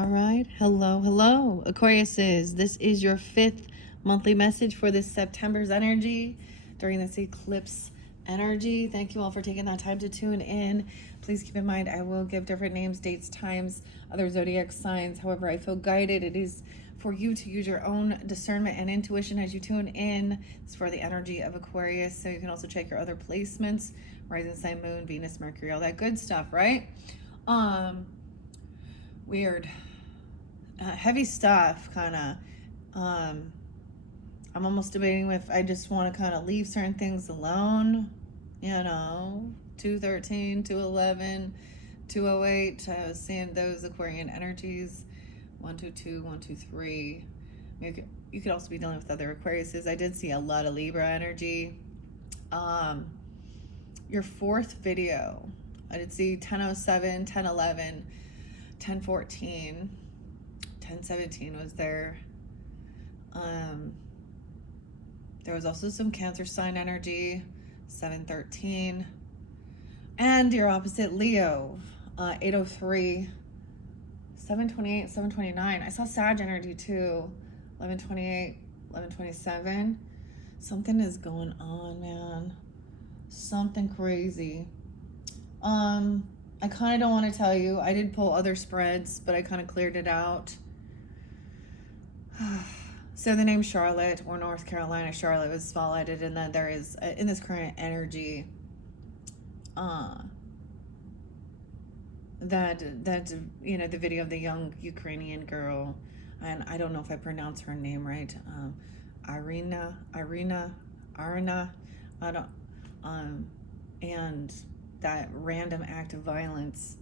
All right. Hello, Aquariuses. This is your 5th monthly message for this September's energy during this eclipse energy. Thank you all for taking that time to tune in. Please keep in mind, I will give different names, dates, times, other zodiac signs. However, I feel guided. It is for you to use your own discernment and intuition as you tune in. It's for the energy of Aquarius. So you can also check your other placements, rising sign, moon, Venus, Mercury, all that good stuff, right? Weird. Heavy stuff, kind of. I'm almost debating if I just want to kind of leave certain things alone. 213, 211, 208. I was seeing those Aquarian energies. 122, 123. You could also be dealing with other Aquariuses. I did see a lot of Libra energy. Your 4th video, I did see 1007, 1011, 1014, 1017 was there. There was also some Cancer sign energy, 713, and your opposite Leo, 803, 728, 729. I saw Sag energy too, 1128, 1127. Something is going on, man. Something crazy. I kind of don't want to tell you. I did pull other spreads, but I kind of cleared it out. So the name Charlotte, or North Carolina, Charlotte was spotlighted, and then there is, in this current energy, that the video of the young Ukrainian girl, and I don't know if I pronounce her name right, Irina, I don't, and that random act of violence.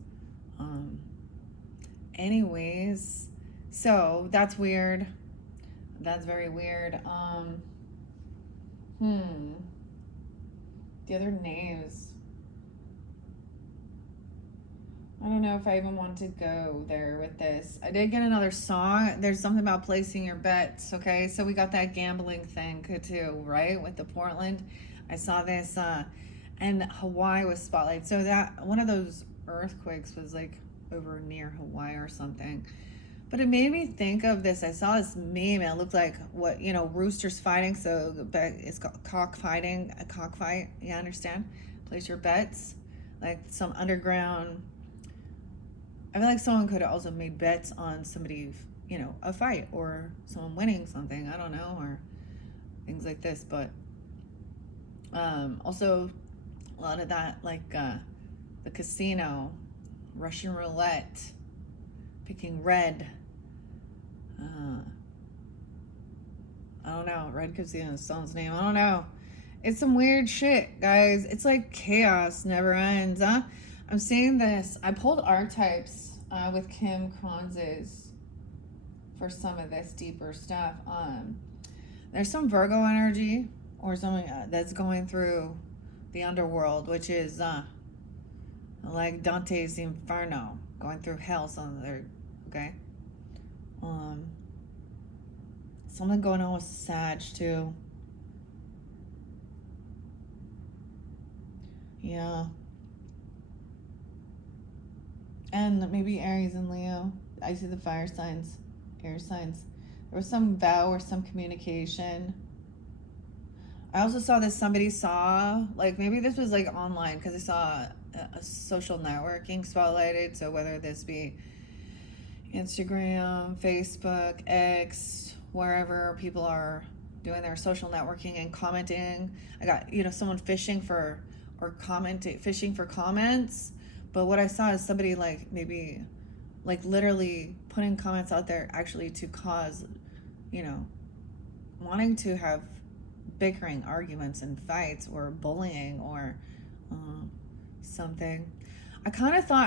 Anyways, so that's weird. That's very weird. The other names, I don't know if I even want to go there with this. I did get another song. There's something about placing your bets, okay? So we got that gambling thing too, right? With the Portland. I saw this, and Hawaii was spotlighted. So that one of those earthquakes was like over near Hawaii or something. But it made me think of this. I saw this meme, and it looked like roosters fighting. So it's called cockfighting, a cockfight. You understand? Place your bets, like some underground. I feel like someone could have also made bets on somebody, a fight or someone winning something. I don't know, or things like this. But also a lot of that, like the casino, Russian roulette, picking red. I don't know. Red Casino is someone's name. I don't know. It's some weird shit, guys. It's like chaos never ends, huh? I'm seeing this. I pulled archetypes with Kim Kronz's for some of this deeper stuff. There's some Virgo energy or something that's going through the underworld, which is like Dante's Inferno, going through hell. Okay. Something going on with Sag too. Yeah. And maybe Aries and Leo. I see the fire signs, air signs. There was some vow or some communication. I also saw this, somebody saw, like, maybe this was like online, because I saw a social networking spotlighted. So whether this be Instagram, Facebook, X, wherever people are doing their social networking and commenting. I got, someone fishing for comments. But what I saw is somebody like maybe like literally putting comments out there actually to cause, wanting to have bickering arguments and fights or bullying or something. I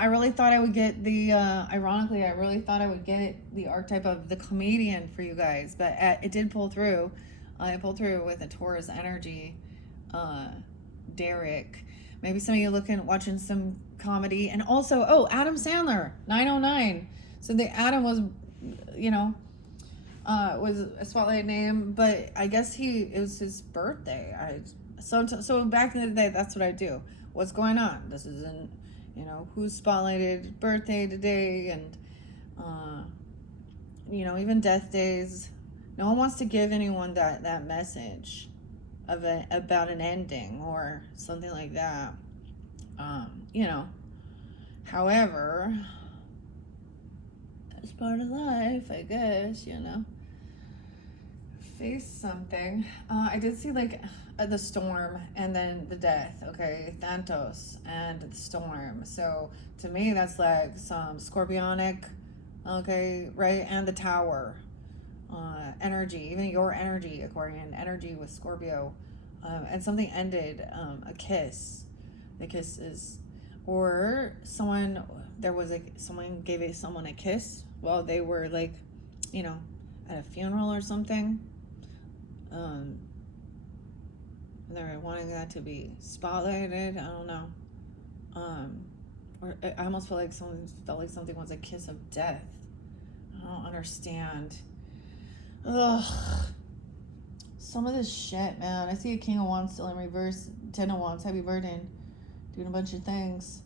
really thought I would get the, ironically, I really thought I would get the archetype of the comedian for you guys, but it did pull through. I pulled through with a Taurus energy, Derek. Maybe some of you watching some comedy. And also, Adam Sandler, 909. So the Adam was, was a spotlight name, but I guess it was his birthday. So back in the day, that's what I do. What's going on? This isn't, who's spotlighted birthday today, and even death days. No one wants to give anyone that message about an ending or something like that. You know. However, it's part of life, I guess, Face something. I did see like the storm and then the death, okay? Thanatos and the storm. So to me, that's like some scorpionic, okay, right? And the tower energy, even your energy, Aquarian energy with Scorpio. And something ended, a kiss. The kiss is, or someone, someone gave someone a kiss while they were like, at a funeral or something. And they're wanting that to be spotlighted. I don't know. Or I almost felt like something was a kiss of death. I don't understand. Ugh. Some of this shit, man. I see a King of Wands still in reverse. 10 of Wands, heavy burden, doing a bunch of things.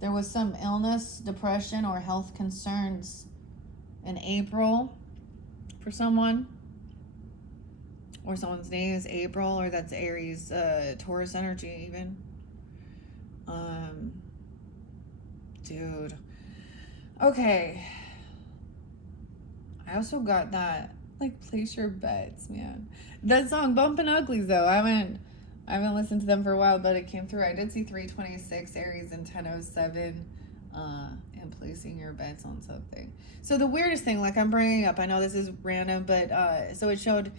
There was some illness, depression, or health concerns in April for someone. Or someone's name is April, or that's Aries, Taurus energy even. Dude. Okay. I also got that, like, place your bets, man. That song, Bumpin' Uglies, though. I haven't listened to them for a while, but it came through. I did see 326 Aries and 1007, and placing your bets on something. So the weirdest thing, like I'm bringing up, I know this is random, but so it showed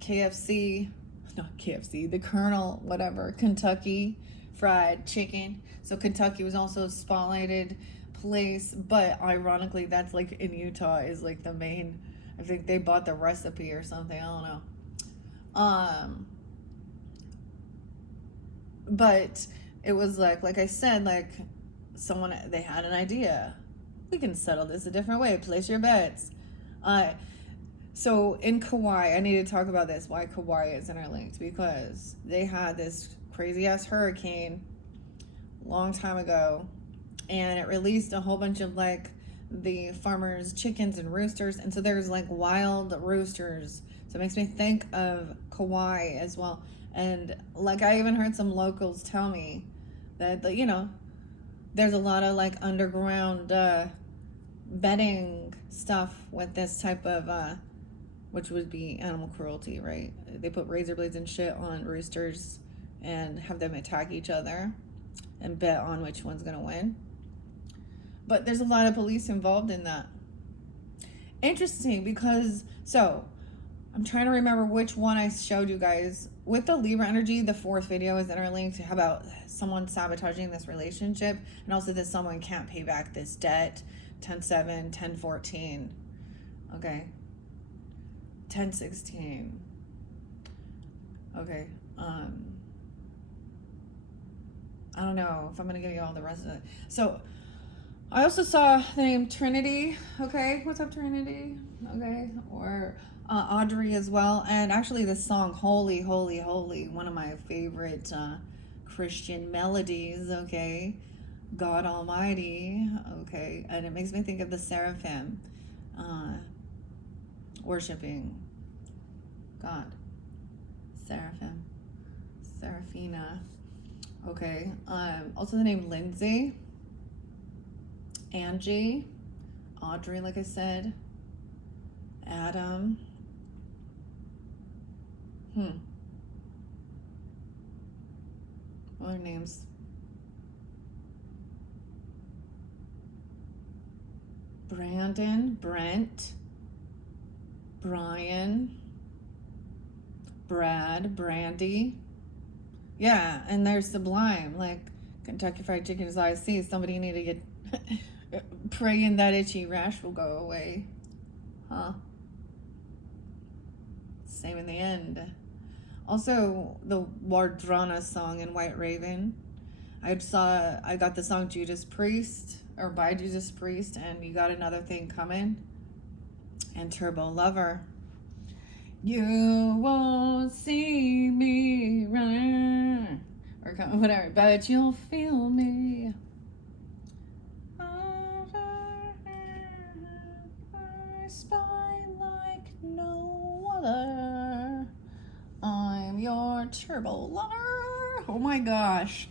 KFC, not KFC, the Colonel, whatever, Kentucky Fried Chicken. So Kentucky was also a spotlighted place, but ironically, that's like in Utah is like the main. I think they bought the recipe or something. I don't know. But it was like I said, like they had an idea. We can settle this a different way. Place your bets. So in Kauai, I need to talk about this, why Kauai is interlinked, because they had this crazy ass hurricane a long time ago, and it released a whole bunch of like the farmers' chickens and roosters, and so there's like wild roosters. So it makes me think of Kauai as well. And like I even heard some locals tell me that there's a lot of like underground bedding stuff with this type of which would be animal cruelty, right? They put razor blades and shit on roosters and have them attack each other and bet on which one's gonna win. But there's a lot of police involved in that. Interesting, because I'm trying to remember which one I showed you guys. With the Libra energy, the fourth video is interlinked about someone sabotaging this relationship, and also that someone can't pay back this debt. 10-7, 10-14. Okay. 10-16. Okay. I don't know if I'm gonna give you all the rest of it. So I also saw the name Trinity. Okay, what's up, Trinity? Okay, or Audrey as well. And actually, this song "Holy, Holy, Holy," one of my favorite Christian melodies. Okay, God Almighty. Okay, and it makes me think of the seraphim worshiping God. Seraphim, Seraphina. Okay. Also the name Lindsay, Angie, Audrey, like I said, Adam. What are names? Brandon, Brent, Brian, Brad, Brandy. Yeah, and they're sublime. Like Kentucky Fried Chicken is all I see. Somebody need to get praying that itchy rash will go away. Huh? Same in the end. Also, the Wardrana song in White Raven. I got the song Judas Priest, or by Judas Priest, and You Got Another Thing Coming, and Turbo Lover. You won't see me run, or whatever, but you'll feel me. I spy like no other. I'm your turbo lover. Oh my gosh.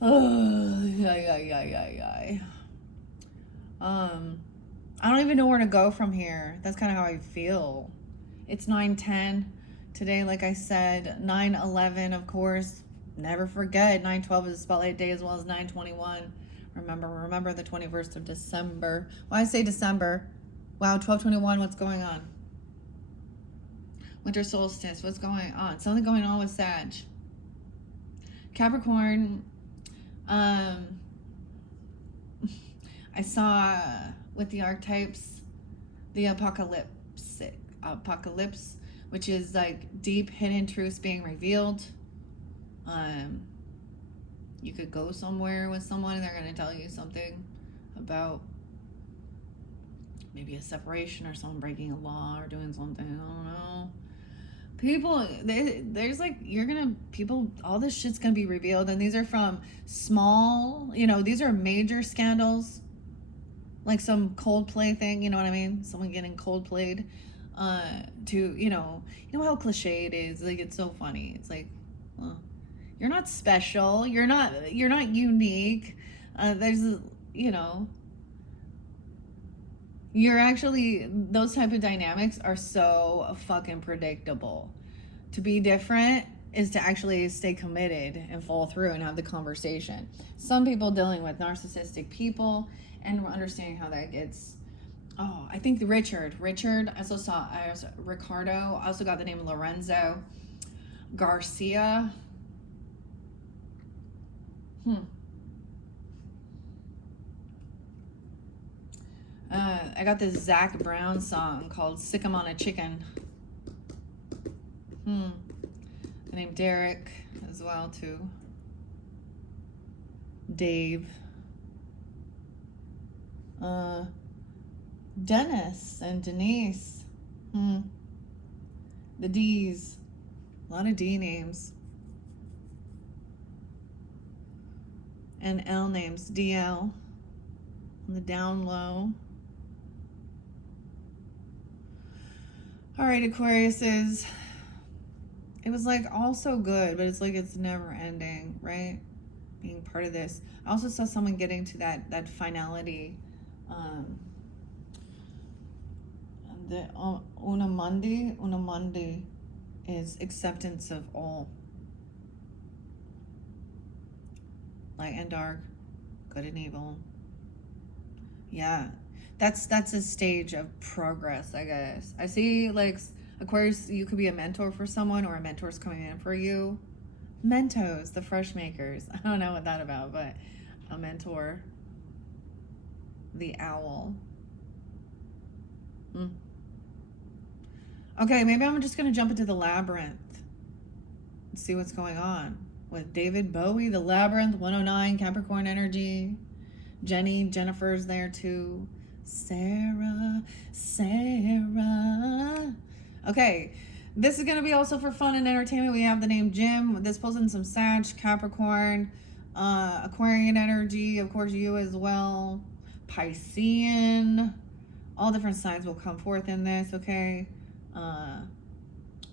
Oh, yeah. I don't even know where to go from here. That's kind of how I feel. It's 9:10 today, like I said. 9:11, of course. Never forget. 9:12 is a spotlight day, as well as 9:21. Remember the 21st of December. Why I say December? Wow, 12:21. What's going on? Winter solstice. What's going on? Something going on with Sag. Capricorn. I saw with the archetypes the apocalypse, which is like deep hidden truths being revealed. You could go somewhere with someone and they're going to tell you something about maybe a separation or someone breaking a law or doing something. I don't know. People, there's like, all this shit's going to be revealed. And these are from small, these are major scandals. Like some Coldplay thing, you know what I mean? Someone getting Coldplayed to, you know how cliche it is. Like, it's so funny. It's like, well, you're not special. You're not unique. You're actually, those type of dynamics are so fucking predictable. To be different is to actually stay committed and fall through and have the conversation. Some people dealing with narcissistic people and understanding how that gets. Oh, I think Richard. I also saw Ricardo. I also got the name Lorenzo Garcia. I got this Zach Brown song called Sick 'em on a Chicken. The name Derek as well too. Dave. Dennis and Denise. The D's. A lot of D names. And L names. DL. On the down low. Alright, Aquariuses. It was like all so good, but it's like it's never ending, right? Being part of this. I also saw someone getting to that finality. The Unamundi is acceptance of all. Light and dark, good and evil. Yeah, that's a stage of progress, I guess. I see, like, Aquarius, you could be a mentor for someone, or a mentor's coming in for you. Mentos, the fresh makers. I don't know what that's about, but a mentor. The owl. Okay, maybe I'm just going to jump into the labyrinth and see what's going on with David Bowie, the labyrinth, 109, Capricorn energy. Jennifer's there too. Sarah. Okay, this is going to be also for fun and entertainment. We have the name Jim. This pulls in some Sag, Capricorn, Aquarian energy, of course you as well. Piscean. All different signs will come forth in this, okay?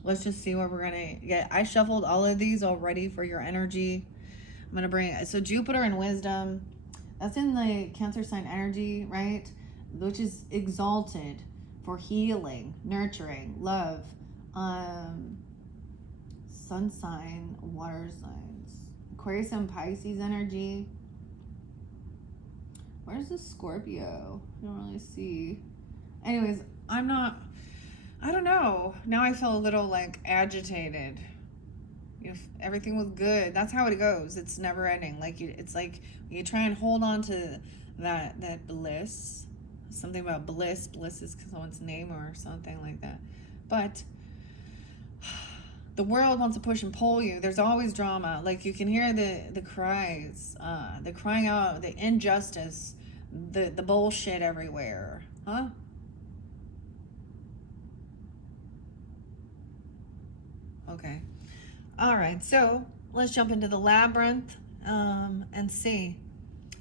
Let's just see what we're gonna get. I shuffled all of these already for your energy. I'm gonna bring, so Jupiter and wisdom, that's in the Cancer sign energy, right? Which is exalted for healing, nurturing, love. Sun sign, water signs. Aquarius and Pisces energy. Where's the Scorpio? I don't really see. Anyways, I don't know. Now I feel a little like agitated. If everything was good, that's how it goes. It's never ending. Like it's like you try and hold on to that bliss. Something about bliss. Bliss is someone's name or something like that. But the world wants to push and pull you. There's always drama. Like you can hear the cries, the crying out, the injustice, the bullshit everywhere. Huh? Okay. All right. So let's jump into the labyrinth and see.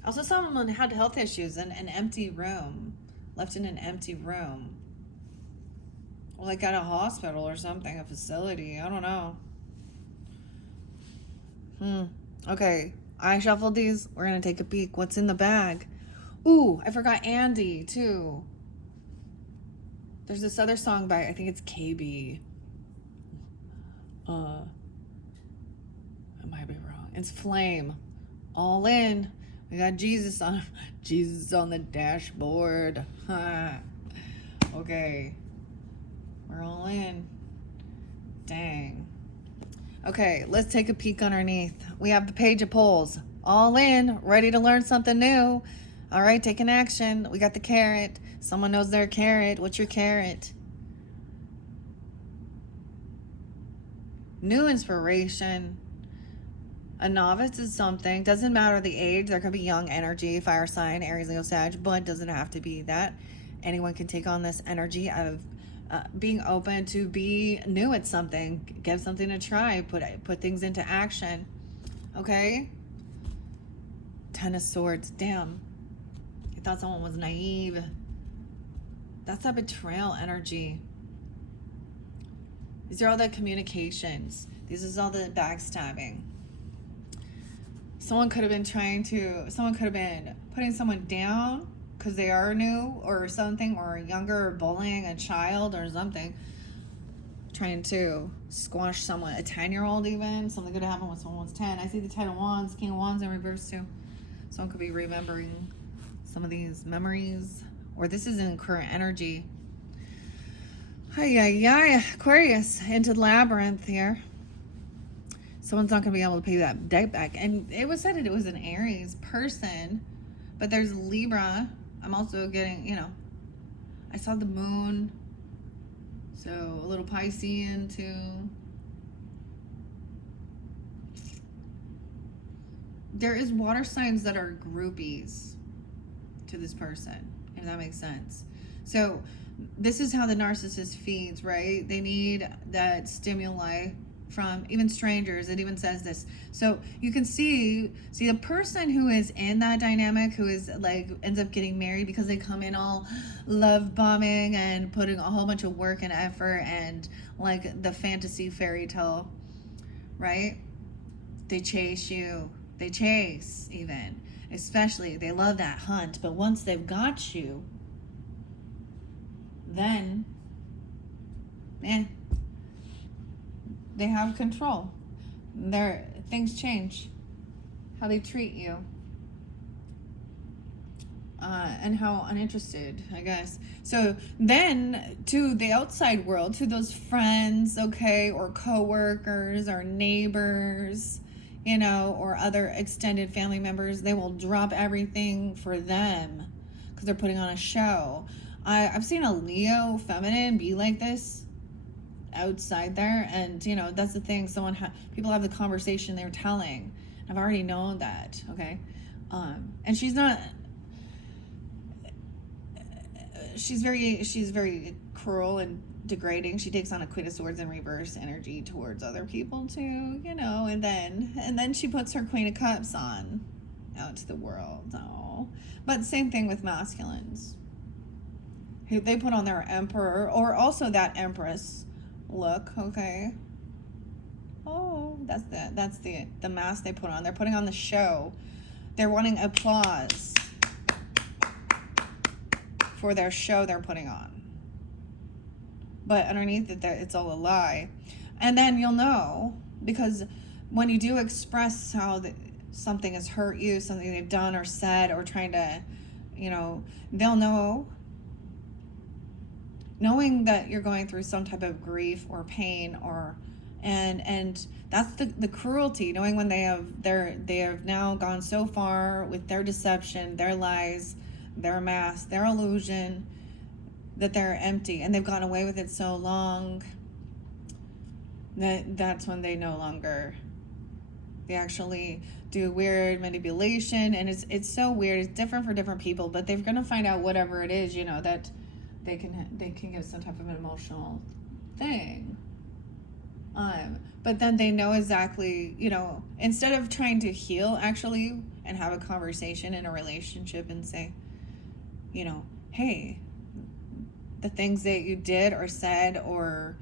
Also, someone had health issues in an empty room. left in an empty room. Like at a hospital or something, a facility. I don't know. Okay, I shuffled these. We're going to take a peek. What's in the bag? Ooh, I forgot Andy, too. There's this other song by, I think it's KB. I might be wrong. It's Flame. All in. We got Jesus on the dashboard. Okay. We're all in. Dang. Okay, let's take a peek underneath. We have the Page of Poles. All in, ready to learn something new. All right, taking action. We got the carrot. Someone knows their carrot. What's your carrot? New inspiration. A novice is something. Doesn't matter the age. There could be young energy, fire sign, Aries, Leo, Sag, but doesn't have to be that. Anyone can take on this energy of being open to be new at something, give something a try, put things into action. Okay. 10 of Swords. Damn, I thought someone was naive. That's that betrayal energy. These are all the communications. This is all the backstabbing. Someone could have been putting someone down because they are new or something, or younger, or bullying a child or something, trying to squash someone, a 10-year-old even. Something could happen when someone was 10. I see the 10 of Wands, King of Wands in reverse too. Someone could be remembering some of these memories, or this is in current energy. Aquarius into the labyrinth here. Someone's not going to be able to pay that debt back. And it was said that it was an Aries person, but there's Libra. I'm also getting, I saw the moon. So a little Piscean too. There is water signs that are groupies to this person, if that makes sense. So this is how the narcissist feeds, right? They need that stimuli from even strangers. It even says this. So you can see the person who is in that dynamic, who is like ends up getting married because they come in all love bombing and putting a whole bunch of work and effort and like the fantasy fairy tale, right? They chase you. They chase even. Especially, they love that hunt. But once they've got you, then, they have control. Things change. How they treat you. And how uninterested, I guess. So then, to the outside world, to those friends, okay, or coworkers, or neighbors, or other extended family members, they will drop everything for them because they're putting on a show. I've seen a Leo feminine be like this outside there, and that's the thing. People have the conversation they're telling. I've already known that, okay, and she's very cruel and degrading. She takes on a Queen of Swords in reverse energy towards other people too, and then she puts her Queen of Cups on out to the world. But same thing with masculines, who they put on their Emperor, or also that Empress look, okay. That's the mask they put on. They're putting on the show. They're wanting applause for their show they're putting on. But underneath it, it's all a lie. And then you'll know, because when you do express how something has hurt you, something they've done or said, or trying to, they'll know. Knowing that you're going through some type of grief or pain, and that's the cruelty. Knowing when they have now gone so far with their deception, their lies, their mask, their illusion, that they're empty, and they've gotten away with it so long that's when they no longer, they actually do weird manipulation. And it's so weird. It's different for different people, but they're going to find out whatever it is, that they can give some type of an emotional thing. But then they know exactly, instead of trying to heal actually and have a conversation in a relationship and say, hey, the things that you did or said, or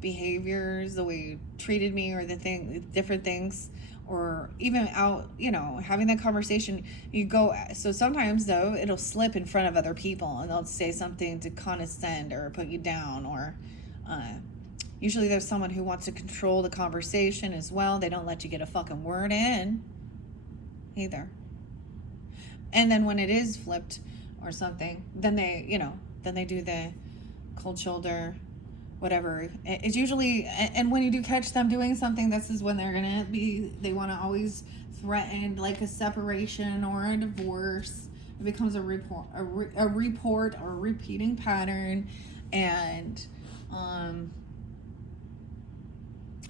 behaviors, the way you treated me, or different things, or even out, having that conversation, you go. So sometimes though, it'll slip in front of other people and they'll say something to condescend or put you down, or usually there's someone who wants to control the conversation as well. They don't let you get a fucking word in either. And then when it is flipped or something, then they do the cold shoulder, whatever. It's usually, and when you do catch them doing something, this is when they want to always threaten like a separation or a divorce. It becomes a report or a repeating pattern, and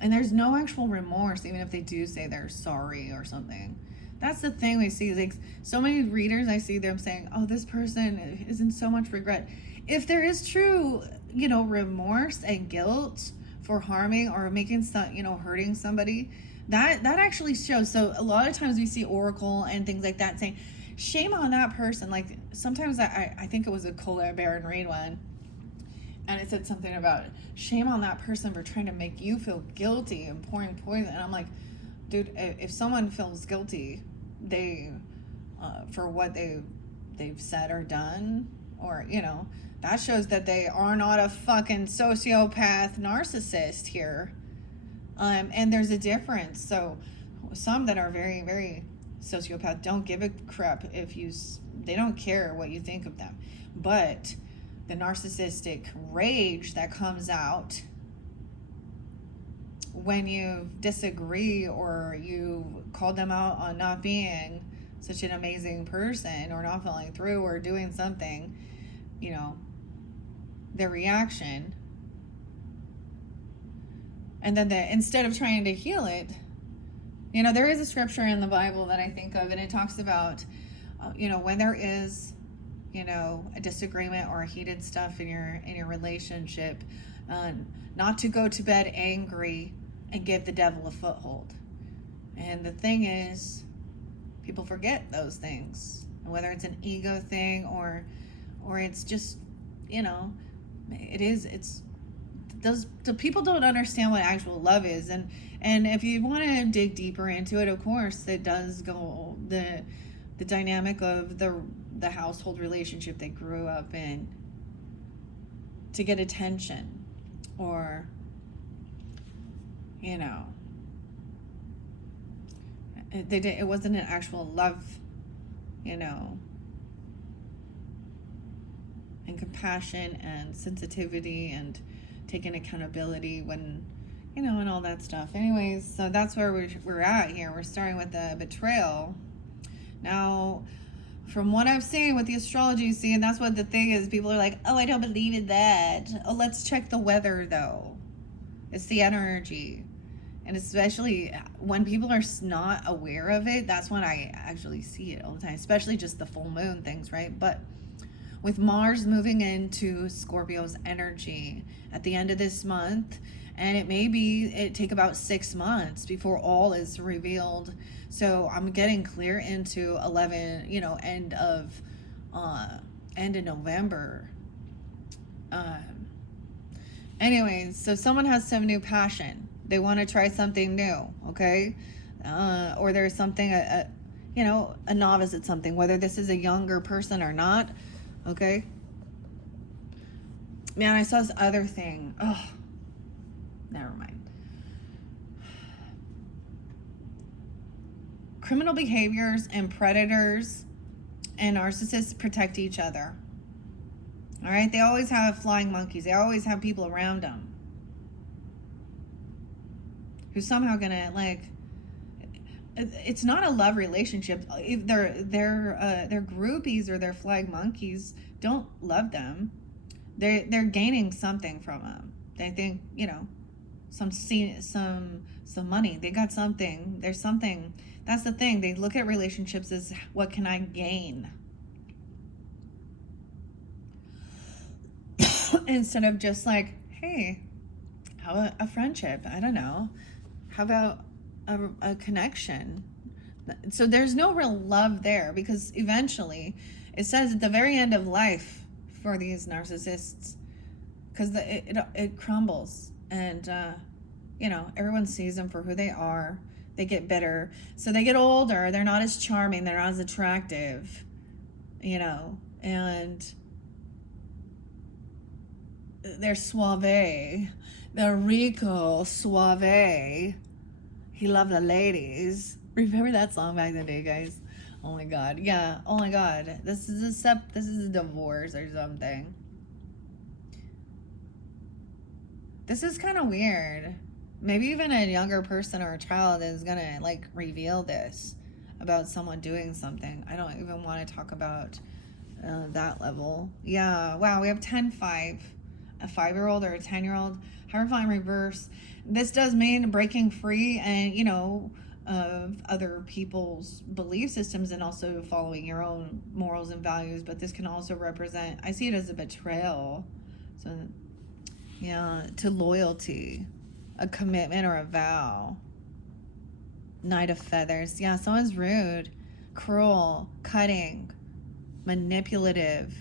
there's no actual remorse, even if they do say they're sorry or something. That's the thing we see. Like, so many readers, I see them saying, oh, this person is in so much regret. If there is true, remorse and guilt for harming or making hurting somebody, that actually shows. So a lot of times we see Oracle and things like that saying, shame on that person. Like, sometimes I think it was a Colbert and Reid one, and it said something about shame on that person for trying to make you feel guilty and pouring poison. And I'm like, dude, if someone feels guilty, for what they've said or done, or that shows that they are not a fucking sociopath narcissist here. And there's a difference. So some that are very, very sociopath don't give a crap they don't care what you think of them. But the narcissistic rage that comes out when you disagree, or you call them out on not being such an amazing person, or not following through, or doing something, their reaction. And then instead of trying to heal it, there is a scripture in the Bible that I think of, and it talks about, when there is, a disagreement or a heated stuff in your relationship, not to go to bed angry and give the devil a foothold. And the thing is, people forget those things, whether it's an ego thing or it's just, the people don't understand what actual love is. And if you want to dig deeper into it, of course, it does go the dynamic of the household relationship they grew up in, to get attention, or it wasn't an actual love, and compassion and sensitivity and taking accountability when, and all that stuff. Anyways, so that's where we're at here. We're starting with the betrayal. Now, from what I've seen with the astrology, and that's what the thing is, people are like, oh, I don't believe in that. Oh, let's check the weather though. It's the energy. And especially when people are not aware of it, that's when I actually see it all the time, especially just the full moon things, right? But with Mars moving into Scorpio's energy at the end of this month, and it take about 6 months before all is revealed. So I'm getting clear into 11, end of November. Anyways, so someone has some new passion. They want to try something new, okay? Or there's something, a novice at something, whether this is a younger person or not, okay? Man, I saw this other thing. Oh, never mind. Criminal behaviors and predators and narcissists protect each other. All right? They always have flying monkeys. They always have people around them who's somehow gonna, like, it's not a love relationship. If their groupies or their flying monkeys don't love them, they're gaining something from them. They think, some money. They got something. There's something. That's the thing. They look at relationships as, what can I gain? Instead of just like, hey, how about a friendship? I don't know. How about a connection? So there's no real love there, because eventually it says at the very end of life, for these narcissists, because it crumbles, and everyone sees them for who they are. They get bitter, so they get older. They're not as charming. They're not as attractive, and they're suave. They're Rico suave. He loved the ladies. Remember that song back in the day, guys? Oh my god. Yeah. Oh my god. This is a divorce or something. This is kind of weird. Maybe even a younger person or a child is gonna reveal this about someone doing something. I don't even want to talk about that level. Yeah. Wow. We have 10-5. A 5-year-old or a 10-year-old. Hierophant in reverse. This does mean breaking free and, of other people's belief systems and also following your own morals and values. But this can also represent, I see it as a betrayal. So, yeah, to loyalty, a commitment or a vow. Knight of Feathers. Yeah, someone's rude, cruel, cutting, manipulative.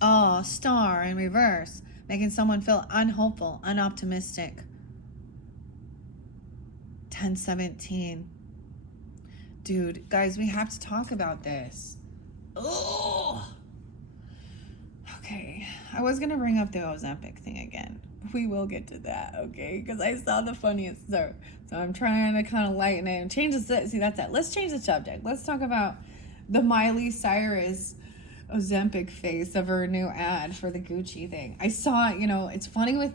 Oh, Star in reverse, making someone feel unhopeful, unoptimistic. 10-17. Dude, guys, we have to talk about this. Oh. Okay, I was gonna bring up the Ozempic thing again. We will get to that, okay? Because I saw the funniest stuff. So I'm trying to kind of lighten it and change the... See, that's it. Let's change the subject. Let's talk about the Miley Cyrus Ozempic face of her new ad for the Gucci thing. I saw it, it's funny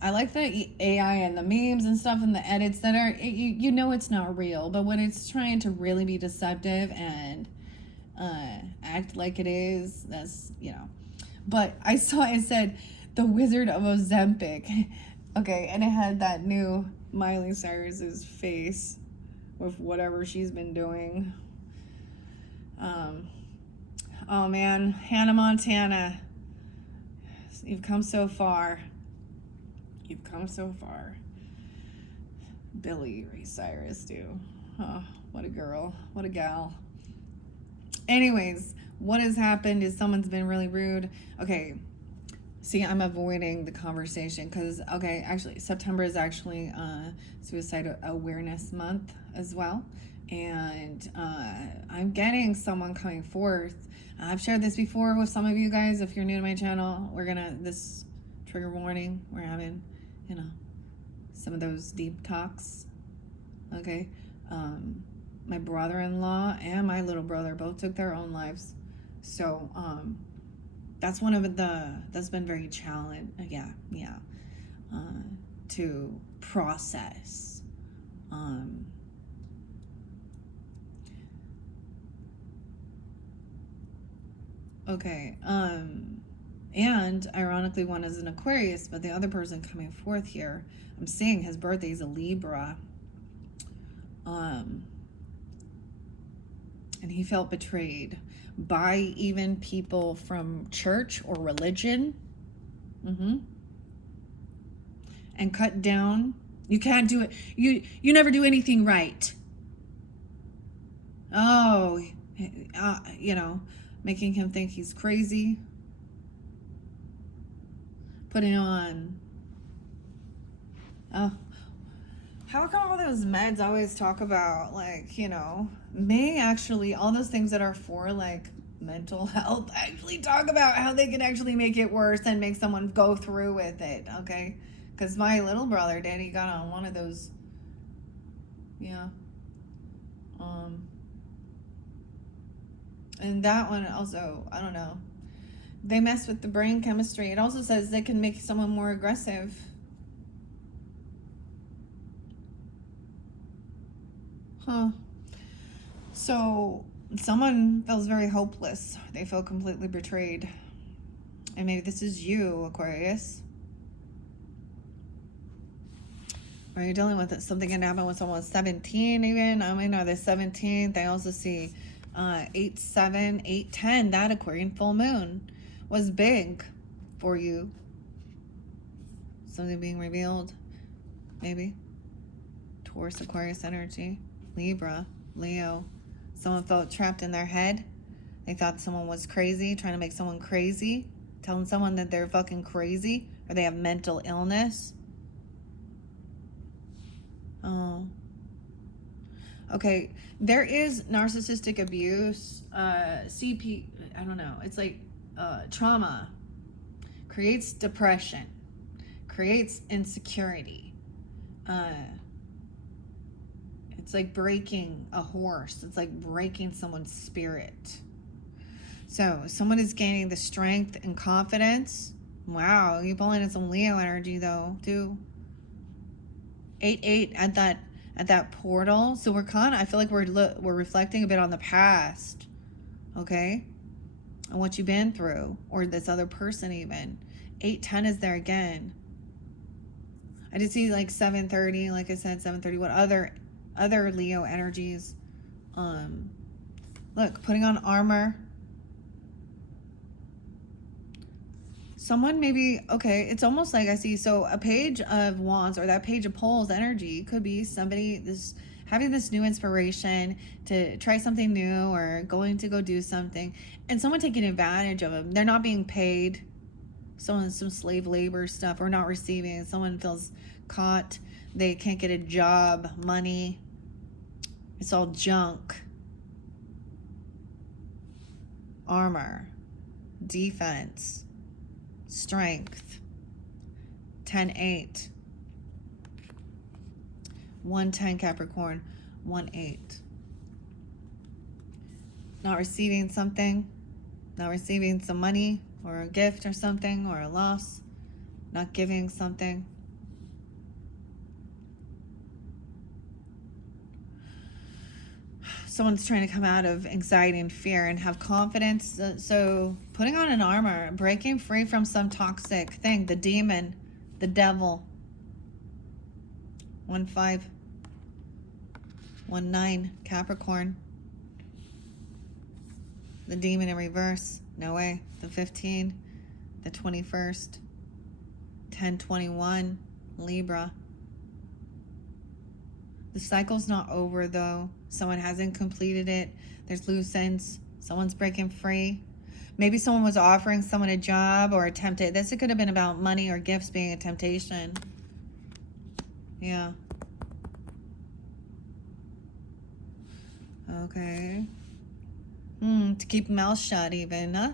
I like the AI and the memes and stuff and the edits that are, it's not real, but when it's trying to really be deceptive and act like it is, that's, But I saw it said, the Wizard of Ozempic. Okay, and it had that new Miley Cyrus's face with whatever she's been doing. Oh man, Hannah Montana, you've come so far. You've come so far. Billy Ray Cyrus, too. Oh, what a girl. What a gal. Anyways, what has happened is someone's been really rude. Okay, see, I'm avoiding the conversation because, actually, September is actually Suicide Awareness Month as well. And I'm getting someone coming forth. I've shared this before with some of you guys. If you're new to my channel, this trigger warning, we're having, some of those deep talks. Okay. My brother-in-law and my little brother both took their own lives. So that's that's been very challenging. Yeah. To process. Okay, and ironically one is an Aquarius, but the other person coming forth here, I'm seeing his birthday is a Libra. And he felt betrayed by even people from church or religion. And cut down. You can't do it. You never do anything right. Oh, making him think he's crazy. Putting on. Oh, how come all those meds always talk about, may actually, all those things that are for, mental health, actually talk about how they can actually make it worse and make someone go through with it, okay? Because my little brother did. He got on one of those, and that one also, I don't know. They mess with the brain chemistry. It also says they can make someone more aggressive. So someone feels very hopeless. They feel completely betrayed. And maybe this is you, Aquarius. Are you dealing with it? Something can happen when someone's 17 even. I mean, are they 17th? I also see 8/7, 8/10. That Aquarian full moon was big for you. Something being revealed. Maybe. Taurus, Aquarius energy. Libra, Leo. Someone felt trapped in their head. They thought someone was crazy, trying to make someone crazy, telling someone that they're fucking crazy or they have mental illness. Oh. Okay, there is narcissistic abuse, CP, I don't know. It's like trauma creates depression, creates insecurity. It's like breaking a horse. It's like breaking someone's spirit. So someone is gaining the strength and confidence. Wow, you're pulling in some Leo energy though, too. 8-8 at that portal. So we're I feel like we're reflecting a bit on the past, okay, and what you've been through, or this other person even. 8-10 is there again. I did see like 7:30, like I said, 7:30. What other Leo energies? Look, putting on armor. Someone maybe, okay, it's almost like I see, so a page of wands or that page of poles energy could be somebody having this new inspiration to try something new or going to go do something, and someone taking advantage of them. They're not being paid. Some slave labor stuff, or not receiving. Someone feels caught. They can't get a job, money. It's all junk. Armor, defense, strength. 10-8. 1-10 Capricorn. 1-8. Not receiving something. Not receiving some money or a gift or something, or a loss. Not giving something. Someone's trying to come out of anxiety and fear and have confidence. So putting on an armor, breaking free from some toxic thing, the demon, the devil. 1-5. 1-9 Capricorn. The demon in reverse. No way. The 15. The 21st. 10-21 Libra. The cycle's not over though. Someone hasn't completed it. There's loose ends. Someone's breaking free. Maybe someone was offering someone a job or attempted. This could have been about money or gifts being a temptation. Yeah. Okay. To keep mouth shut even, huh?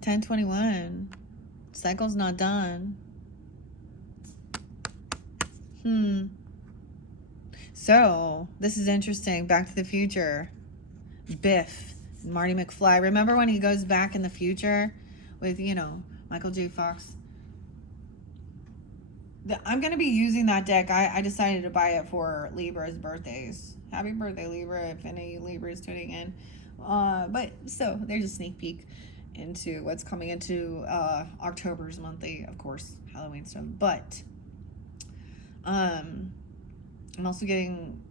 10-21. Cycle's not done. So, this is interesting. Back to the Future. Biff and Marty McFly. Remember when he goes back in the future with, Michael J. Fox? I'm going to be using that deck. I decided to buy it for Libra's birthdays. Happy birthday, Libra, if any Libra is tuning in. But, so, there's a sneak peek into what's coming into October's monthly, of course, Halloween stuff. But, I'm also getting,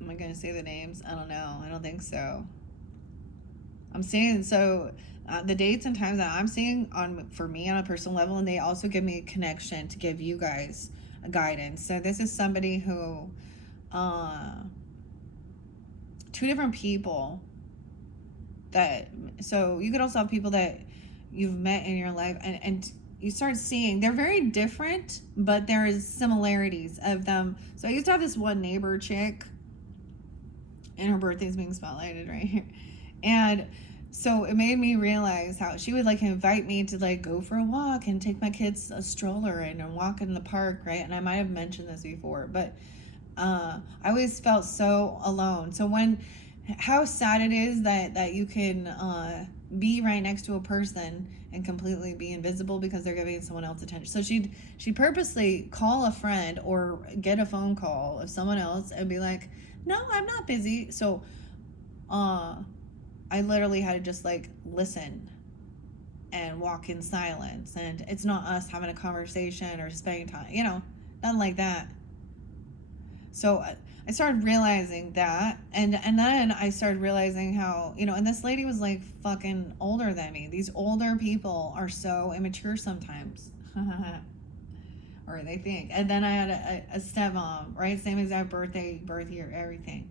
am I going to say the names? I don't know. I don't think so. I'm seeing, the dates and times that I'm seeing for me on a personal level, and they also give me a connection to give you guys a guidance. So this is somebody who, 2 different people so you could also have people that you've met in your life, and you start seeing they're very different, but there is similarities of them. So I used to have this one neighbor chick, and her birthday's being spotlighted right here, and so it made me realize how she would invite me to go for a walk and take my kids a stroller and walk in the park, right? And I might have mentioned this before, but I always felt so alone. So how sad it is that you can be right next to a person and completely be invisible because they're giving someone else attention. So she'd purposely call a friend or get a phone call of someone else and be like, no, I'm not busy. So I literally had to just listen and walk in silence, and it's not us having a conversation or spending time, nothing like that. So I started realizing that, and then I started realizing how, and this lady was fucking older than me. These older people are so immature sometimes. Or they think. And then I had a stepmom, right? Same exact birth year, everything.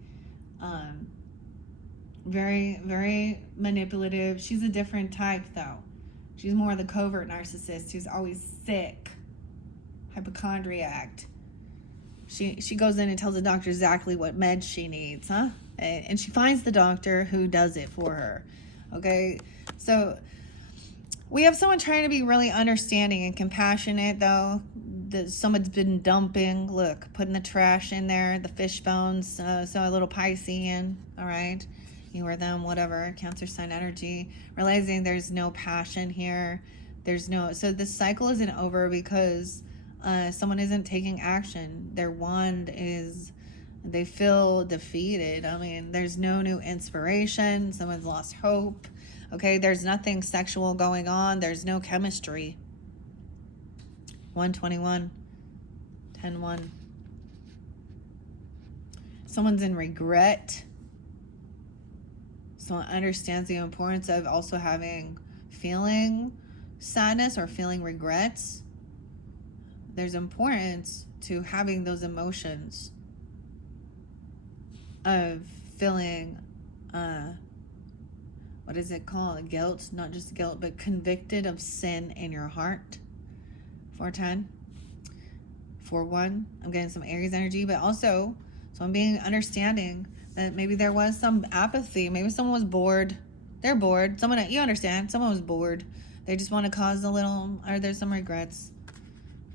Very, very manipulative. She's a different type, though. She's more the covert narcissist who's always sick, hypochondriac. She goes in and tells the doctor exactly what meds she needs, huh? And she finds the doctor who does it for her. Okay, so we have someone trying to be really understanding and compassionate, though. Someone's been dumping, look, putting the trash in there, the fish bones, so a little Piscean, all right? You or them, whatever, Cancer sign energy. Realizing there's no passion here. So the cycle isn't over because someone isn't taking action. Their wand they feel defeated. I mean, there's no new inspiration. Someone's lost hope. Okay, there's nothing sexual going on. There's no chemistry. 121, 10-1. Someone's in regret. Someone understands the importance of also feeling sadness or feeling regrets. There's importance to having those emotions of feeling, what is it called? Guilt, not just guilt, but convicted of sin in your heart. 410, 4-1. I'm getting some Aries energy, but also, so I'm being understanding that maybe there was some apathy. Maybe someone was bored. They're bored. You understand, someone was bored. They just want to cause or there's some regrets.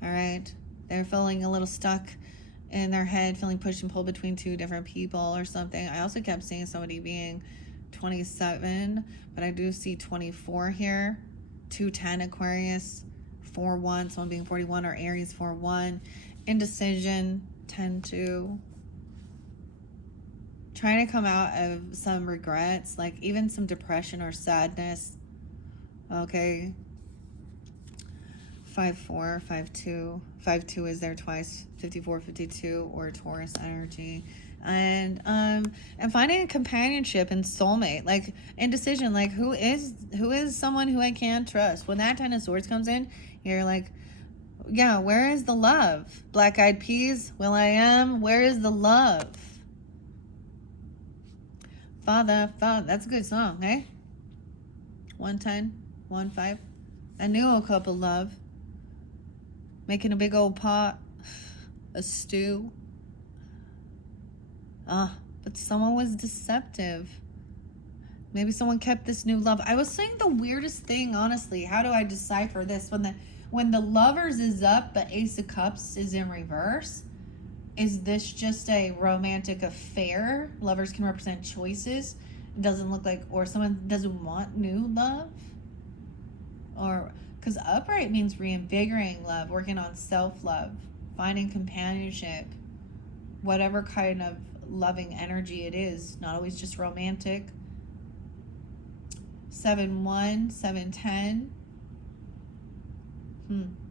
All right. They're feeling a little stuck in their head, feeling pushed and pulled between two different people or something. I also kept seeing somebody being 27, but I do see 24 here. 210 Aquarius, 4-1, someone being 41, or Aries 4-1. Indecision, 10-2. Trying to come out of some regrets, like even some depression or sadness. Okay. 5-4, 5-2. 5-2 is there twice. 54, 52, or Taurus energy. And finding a companionship and soulmate, like indecision, like who is someone who I can trust. When that 10 of Swords comes in, you're like, yeah, where is the love? Black Eyed Peas, will.i.am, where is the love? Father, that's a good song, eh? 110, 1-5. I knew a couple love. Making a big old pot, a stew. But someone was deceptive. Maybe someone kept this new love. I was saying the weirdest thing, honestly. How do I decipher this? When the Lovers is up, but Ace of Cups is in reverse, is this just a romantic affair? Lovers can represent choices. It doesn't look like, or someone doesn't want new love. Or, because upright means reinvigorating love, working on self-love, finding companionship, whatever kind of loving energy it is, not always just romantic. 7-1, 7-10.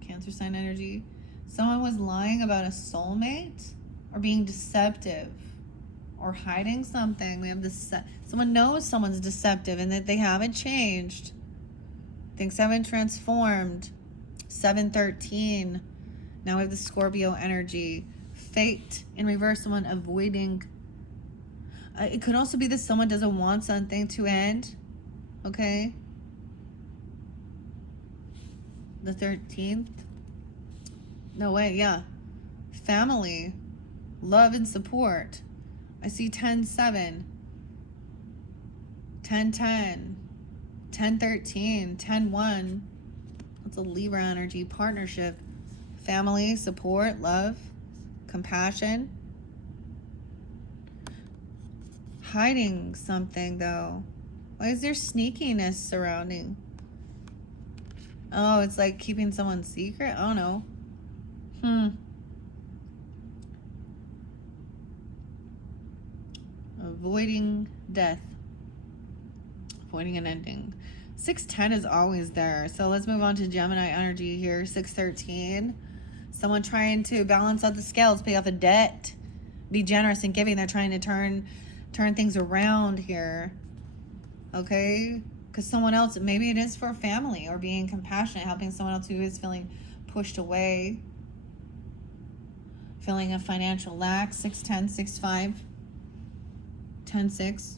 Cancer sign energy. Someone was lying about a soulmate or being deceptive or hiding something. We have this. Someone knows someone's deceptive and that they haven't changed. Things haven't transformed. 7-13. Now we have the Scorpio energy. Fate in reverse, someone avoiding. It could also be that someone doesn't want something to end. Okay. The 13th. No way, yeah. Family. Love and support. I see 10-7. 10-10. 10-13. 10-1. That's a Libra energy. Partnership. Family, support, love, compassion. Hiding something, though. Why is there sneakiness surrounding? Oh, it's like keeping someone's secret? I don't know. Avoiding death. Avoiding an ending. 6-10 is always there. So let's move on to Gemini energy here. 6-13. Someone trying to balance out the scales, pay off a debt, be generous in giving. They're trying to turn things around here. Okay? Because someone else, maybe it is for family or being compassionate, helping someone else who is feeling pushed away, feeling a financial lack. 6-10, 6-5, 10-6.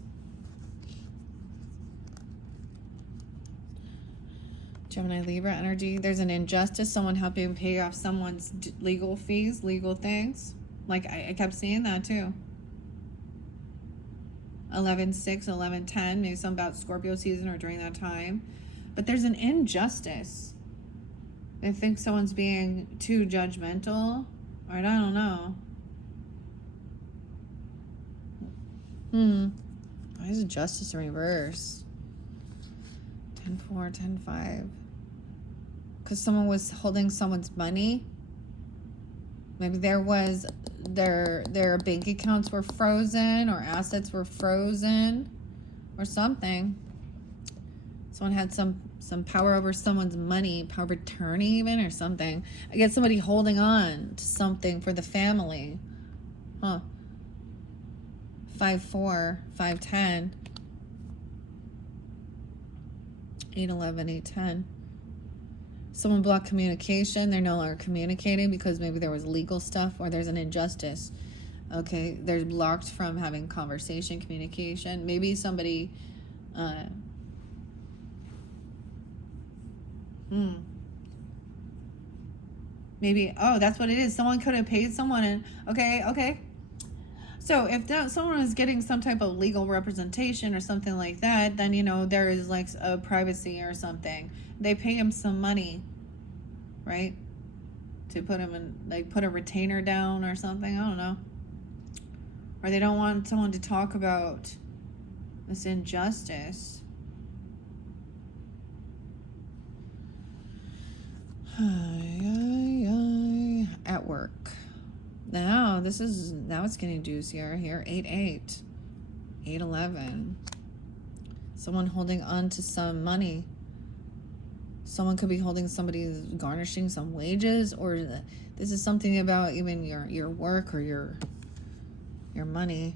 Gemini, Libra energy. There's an injustice. Someone helping pay off someone's legal fees, legal things. Like, I kept seeing that too. 11/6, 11/10. Maybe something about Scorpio season or during that time. But there's an injustice. They think someone's being too judgmental. Or I don't know. Why is justice in reverse? 10/4, 10/5. Because someone was holding someone's money. Maybe their bank accounts were frozen or assets were frozen or something. Someone had some power over someone's money, power of attorney even or something. I get somebody holding on to something for the family. 5/4, 5/10. 8/11, 8/10. Someone blocked communication. They're no longer communicating because maybe there was legal stuff or there's an injustice. Okay, they're blocked from having conversation, communication. Maybe somebody maybe, that's what it is. Someone could have paid someone and okay. So if someone is getting some type of legal representation or something like that, then, there is like a privacy or something. They pay him some money, right? To put him in, like put a retainer down or something. I don't know. Or they don't want someone to talk about this injustice. At work. Now it's getting juicier here. 8/8. 8/11. Someone holding on to some money. Someone could be holding somebody's garnishing some wages, or this is something about even your work or your money.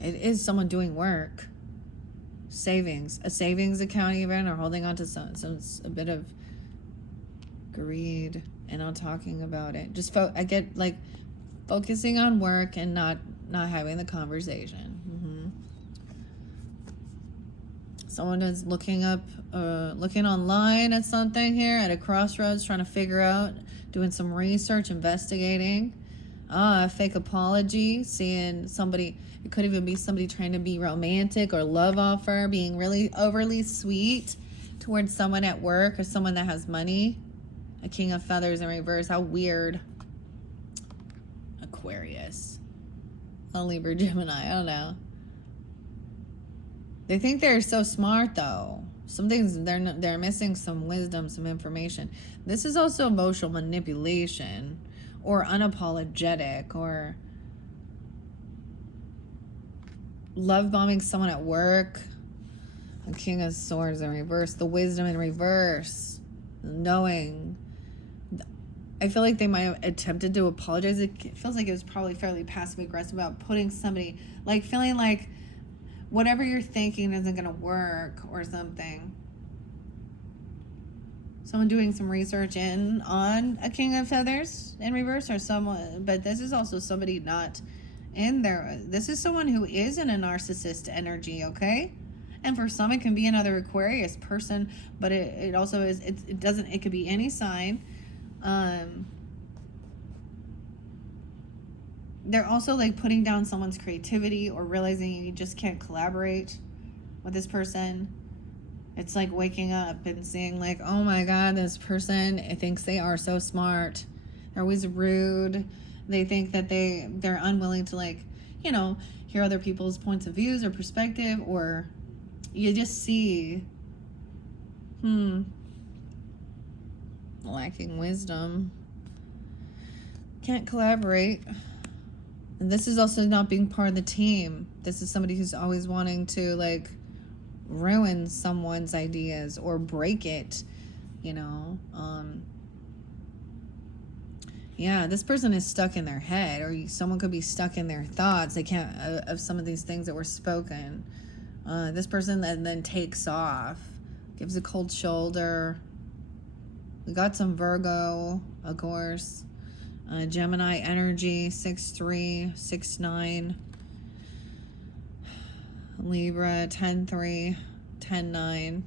It is someone doing work. Savings. A savings account even, or holding on to a bit of greed. And I'm talking about it. Just I get like focusing on work and not having the conversation. Someone is looking online at something here at a crossroads, trying to figure out, doing some research, investigating. A fake apology, seeing somebody. It could even be somebody trying to be romantic or love offer, being really overly sweet towards someone at work or someone that has money. A King of Feathers in reverse. How weird. Aquarius. A Libra, Gemini. I don't know. They think they're so smart, though. Some things they're missing some wisdom, some information. This is also emotional manipulation, or unapologetic, or love bombing someone at work. A King of Swords in reverse. The wisdom in reverse. Knowing. I feel like they might have attempted to apologize. It feels like it was probably fairly passive aggressive about putting somebody, like feeling like whatever you're thinking isn't going to work or something. Someone doing some research on a King of Feathers in reverse, or someone, but this is also somebody not in there. This is someone who is in a narcissist energy, okay? And for some, it can be another Aquarius person, but it also is, it could be any sign. They're also like putting down someone's creativity or realizing you just can't collaborate with this person. It's like waking up and seeing like, oh my God, this person thinks they are so smart. They're always rude. They think that they're unwilling to like, hear other people's points of views or perspective, or you just see, lacking wisdom. Can't collaborate. And this is also not being part of the team. This is somebody who's always wanting to like ruin someone's ideas or break it, this person is stuck in their head, or someone could be stuck in their thoughts. They can't of some of these things that were spoken. This person then takes off, gives a cold shoulder. We got some Virgo, of course. Gemini energy, 6/3, 6/9. Libra, 10/3, 10/9.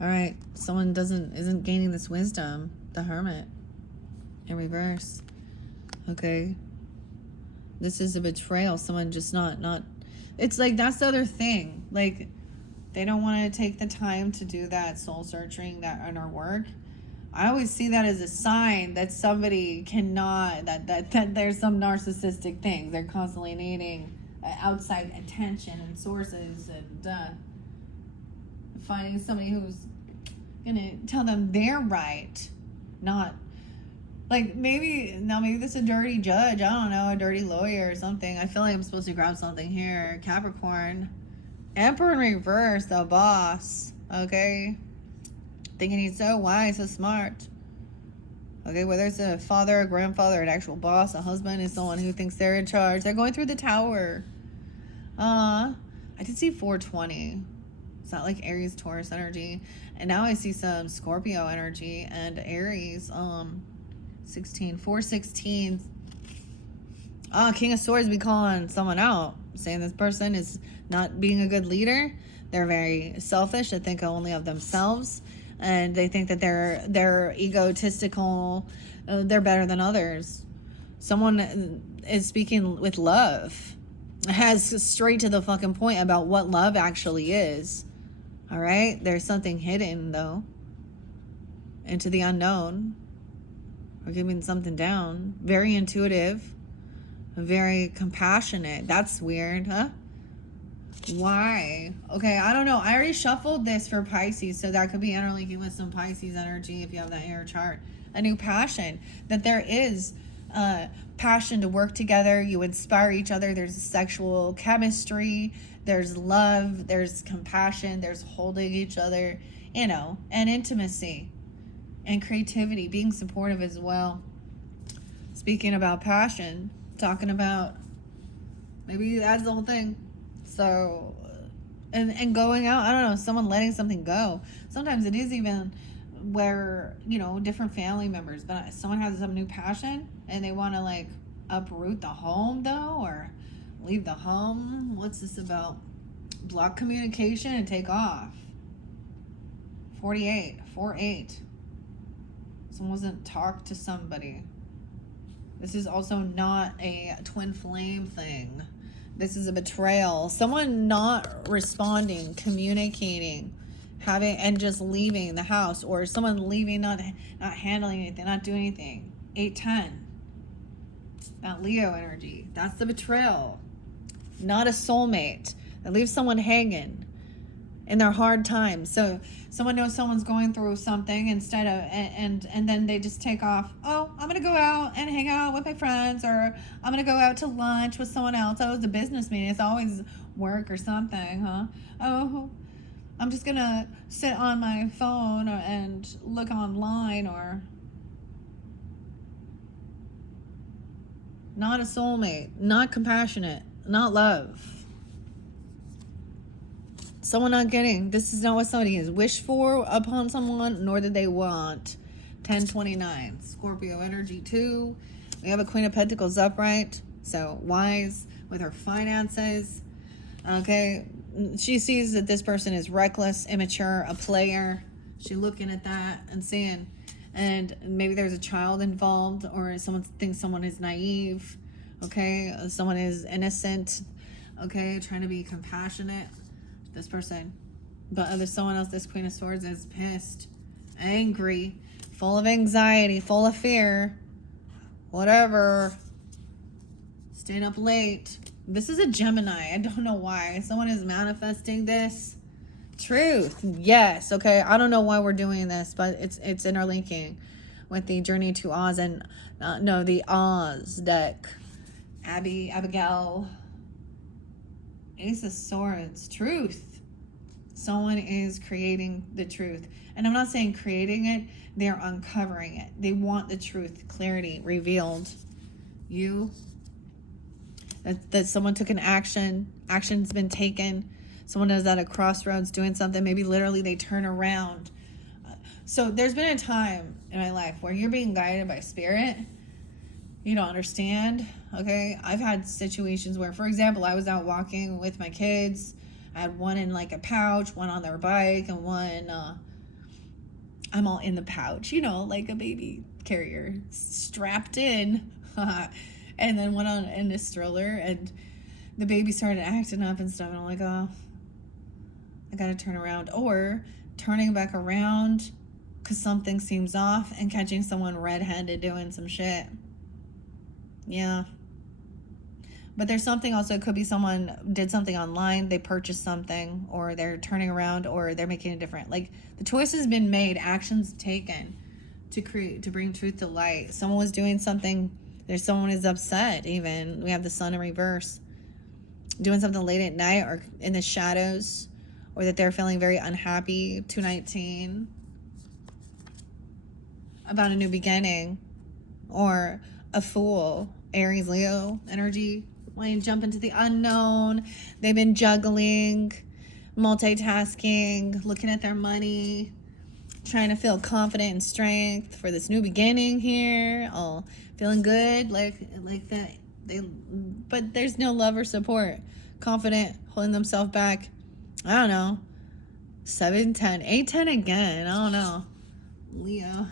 All right, someone isn't gaining this wisdom. The Hermit in reverse. Okay, this is a betrayal. Someone just not. It's like that's the other thing. Like they don't want to take the time to do that soul searching, that inner work. I always see that as a sign that somebody cannot, that there's some narcissistic things. They're constantly needing outside attention and sources, and finding somebody who's gonna tell them they're right, not like maybe this is a dirty judge. I don't know, a dirty lawyer or something. I feel like I'm supposed to grab something here. Capricorn, Emperor in reverse, the boss. Okay, thinking he's so wise, so smart. Okay, whether it's a father, a grandfather, an actual boss, a husband, is someone who thinks they're in charge. They're going through the tower. I did see 420. It's not like Aries, Taurus energy. And now I see some Scorpio energy and Aries. 416. King of Swords be calling someone out, saying this person is not being a good leader. They're very selfish. They think only of themselves. And they think that they're egotistical. They're better than others. Someone is speaking with love. Has straight to the fucking point about what love actually is. All right? There's something hidden, though. Into the unknown. Or giving something down. Very intuitive. Very compassionate. That's weird, huh? Why? Okay, I don't know. I already shuffled this for Pisces, so that could be interlinking with some Pisces energy if you have that in your chart. A new passion. That there is passion to work together. You inspire each other. There's sexual chemistry. There's love. There's compassion. There's holding each other, and intimacy and creativity. Being supportive as well. Speaking about passion, talking about maybe that's the whole thing. So, and going out, I don't know, someone letting something go. Sometimes it is even where, different family members, but someone has some new passion and they want to like uproot the home though, or leave the home. What's this about? Block communication and take off. 48. Someone wasn't talk to somebody. This is also not a twin flame thing. This is a betrayal. Someone not responding, communicating, and just leaving the house, or someone leaving, not handling anything, not doing anything. 8-10. That Leo energy. That's the betrayal. Not a soulmate. That leaves someone hanging in their hard times. So someone knows someone's going through something instead of, and then they just take off. Oh, I'm going to go out and hang out with my friends, or I'm going to go out to lunch with someone else. Oh, it's a business meeting. It's always work or something, huh? Oh, I'm just going to sit on my phone and look online, or not a soulmate, not compassionate, not love. Someone not getting, this is not what somebody has wished for upon someone, nor did they want. 1029, Scorpio energy 2. We have a Queen of Pentacles upright, so wise with her finances. Okay, she sees that this person is reckless, immature, a player. She's looking at that and seeing, and maybe there's a child involved, or someone thinks someone is naive. Okay, someone is innocent. Okay, trying to be compassionate. This person, but there's someone else. This Queen of Swords is pissed, angry, full of anxiety, full of fear, whatever, staying up late. This is a Gemini. I don't know why. Someone is manifesting this. Truth, yes. Okay, I don't know why we're doing this, but it's interlinking with the Journey to Oz and the Oz deck. Abigail. Ace of Swords. Truth. Someone is creating the truth. And I'm not saying creating it. They're uncovering it. They want the truth, clarity, revealed. That someone took an action. Action's been taken. Someone is at a crossroads doing something. Maybe literally they turn around. So there's been a time in my life where you're being guided by spirit. You don't understand. Okay, I've had situations where, for example, I was out walking with my kids. I had one in like a pouch, one on their bike, and one I'm all in the pouch, you know, like a baby carrier, strapped in. And then went on in a stroller, and the baby started acting up and stuff. And I'm like, oh, I gotta turn around. Or turning back around because something seems off and catching someone red-handed doing some shit. Yeah. But there's something also, it could be someone did something online, they purchased something, or they're turning around, or they're making a different, like, the choice has been made, actions taken to bring truth to light. Someone was doing something, there's someone is upset even. We have the sun in reverse. Doing something late at night or in the shadows, or that they're feeling very unhappy. 219. About a new beginning. Or a fool. Aries, Leo energy. Wanting to jump into the unknown. They've been juggling, multitasking, looking at their money, trying to feel confident and strength for this new beginning here. Oh, feeling good, like that. But there's no love or support. Confident, holding themselves back. I don't know. 7, 10, 8, 10 again. I don't know. Leo.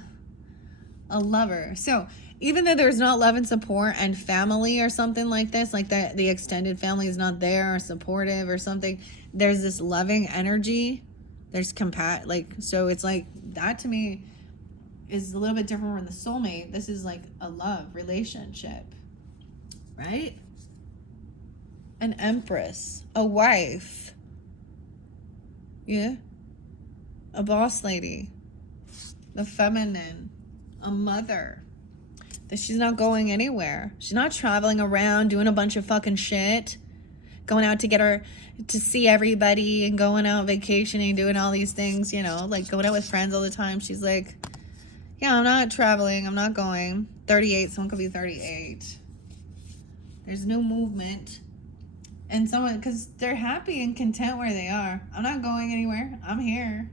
A lover. So even though there's not love and support and family or something like this, like that the extended family is not there or supportive or something, there's this loving energy. There's so it's like that to me is a little bit different from the soulmate. This is like a love relationship, right? An empress, a wife, yeah, a boss lady, the feminine, a mother. That she's not going anywhere. She's not traveling around doing a bunch of fucking shit, going out to see everybody and going out vacationing, doing all these things, you know, like going out with friends all the time. She's like, yeah, I'm not traveling. I'm not going. 38. Someone could be 38. There's no movement. And someone, because they're happy and content where they are. I'm not going anywhere. I'm here.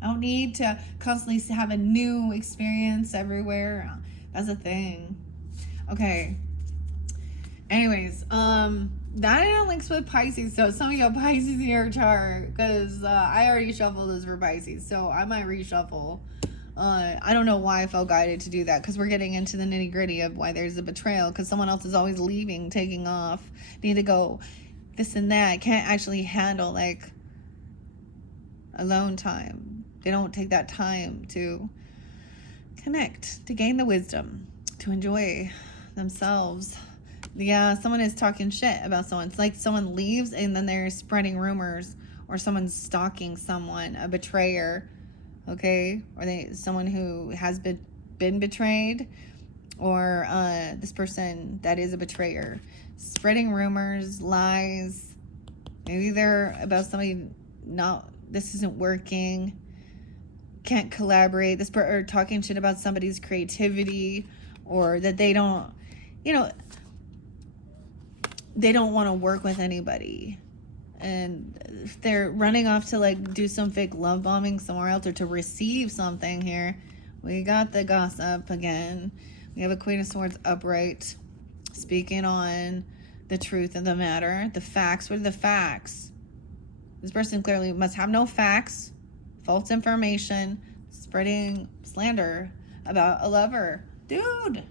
I don't need to constantly have a new experience everywhere. That's a thing. Okay. Anyways, that links with Pisces. So some of you have Pisces in your chart, because I already shuffled this for Pisces. So I might reshuffle. I don't know why I felt guided to do that, because we're getting into the nitty gritty of why there's a betrayal, because someone else is always leaving, taking off, need to go this and that. Can't actually handle like alone time. They don't take that time to connect, to gain the wisdom, to enjoy themselves. Yeah, someone is talking shit about someone. It's like someone leaves and then they're spreading rumors, or someone's stalking someone, a betrayer, okay? Or someone who has been betrayed, or this person that is a betrayer, spreading rumors, lies. Maybe they're about somebody, this isn't working, can't collaborate, or talking shit about somebody's creativity, or that they don't want to work with anybody, and they're running off to like do some fake love bombing somewhere else, or to receive something here. We got the gossip again. We have a Queen of Swords upright, speaking on the truth of the matter, the facts. What are the facts? This person clearly must have no facts. False information, spreading slander about a lover. Dude.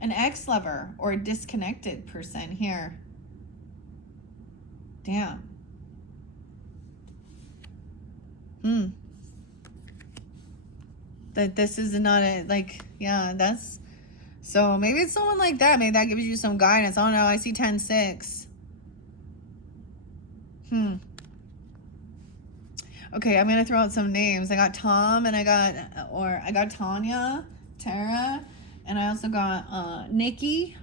An ex-lover or a disconnected person here. Damn. That this is not that's... So maybe it's someone like that. Maybe that gives you some guidance. I don't know. I see 10-6. Okay, I'm gonna throw out some names. I got Tom, and I got Tanya, Tara, and I also got Nikki,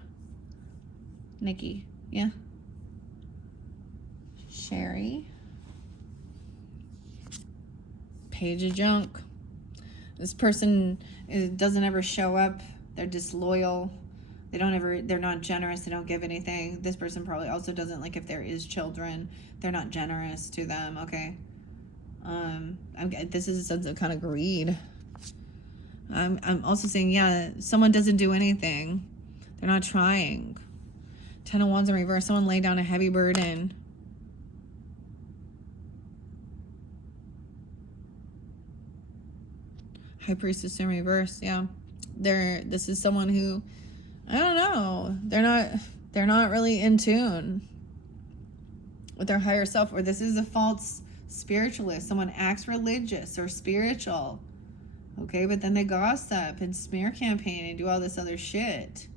yeah, Sherry, Page of Junk. This person doesn't ever show up. They're disloyal. They're not generous. They don't give anything. This person probably also doesn't, like, if there is children, they're not generous to them. Okay. This is a sense of kind of greed. I'm also saying, yeah, someone doesn't do anything. They're not trying. 10 of Wands in reverse. Someone laid down a heavy burden. High Priestess in reverse, yeah. This is someone who, I don't know, they're not really in tune with their higher self, or this is a false spiritualist. Someone acts religious or spiritual, okay, but then they gossip and smear campaign and do all this other shit.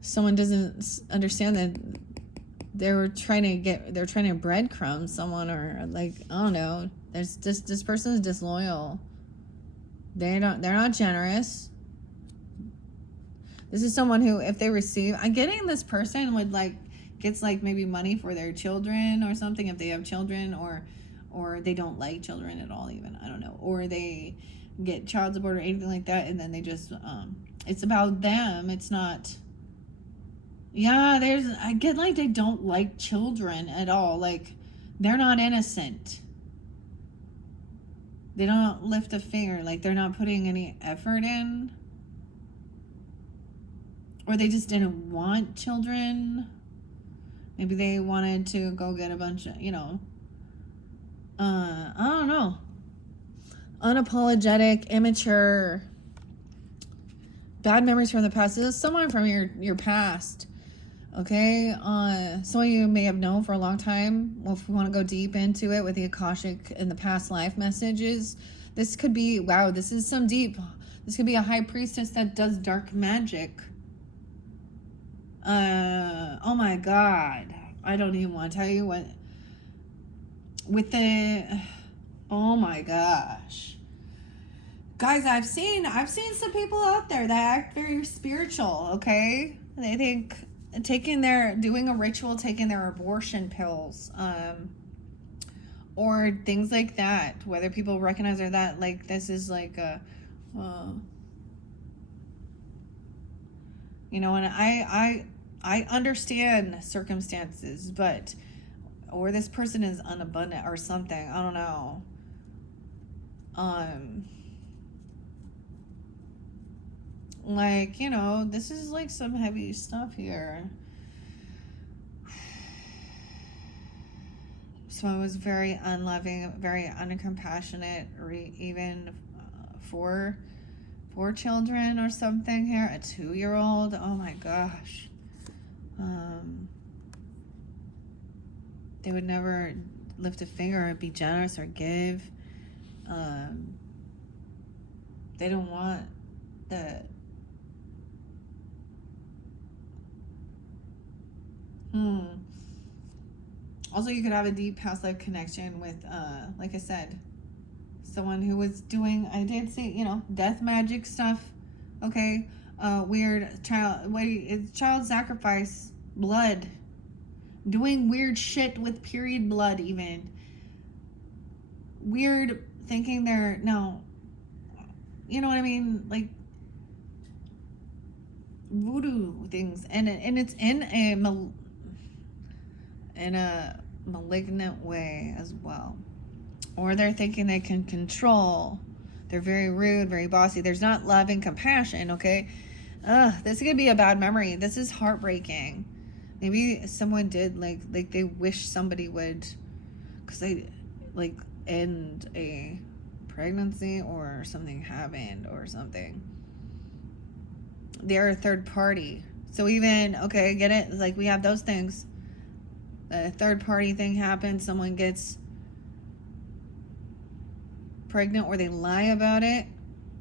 Someone doesn't understand that they're trying to breadcrumb someone, or like, I don't know. There's just, this person is disloyal. They're not generous. This is someone who, if they receive, I'm getting this person would gets maybe money for their children or something, if they have children, or they don't like children at all, even, I don't know, or they get child support or anything like that, and then they just it's about them. It's not. Yeah, I get they don't like children at all. Like, they're not innocent. They don't lift a finger. Like, they're not putting any effort in. Or they just didn't want children. Maybe they wanted to go get a bunch of, I don't know. Unapologetic, immature, bad memories from the past. This is someone from your past. Okay, some of you may have known for a long time. Well, if we want to go deep into it with the Akashic and the past life messages, this could be, wow, this is some deep. This could be a high priestess that does dark magic. Oh my God, I don't even want to tell you what. With the, oh my gosh, guys, I've seen some people out there that act very spiritual. Okay, they think. Doing a ritual, taking their abortion pills, or things like that, whether people recognize or that, like, this is like a, and I understand circumstances, but, or this person is unabundant or something, I don't know, like, this is like some heavy stuff here. So I was very unloving, very uncompassionate, even for children or something here. A 2-year-old, oh my gosh. They would never lift a finger or be generous or give. They don't want the Also, you could have a deep past life connection with, like I said, someone who was doing, I did say, death magic stuff. Okay, weird child sacrifice, blood, doing weird shit with period blood, even weird thinking they're you know what I mean, like voodoo things, and it's in a malignant way as well. Or they're thinking they can control. They're very rude, very bossy. There's not love and compassion, okay? This could be a bad memory. This is heartbreaking. Maybe someone did, like they wish somebody would, because they, end a pregnancy or something happened or something. They're a third party. So even, okay, get it? Like, we have those things. A third party thing happens, someone gets pregnant, or they lie about it,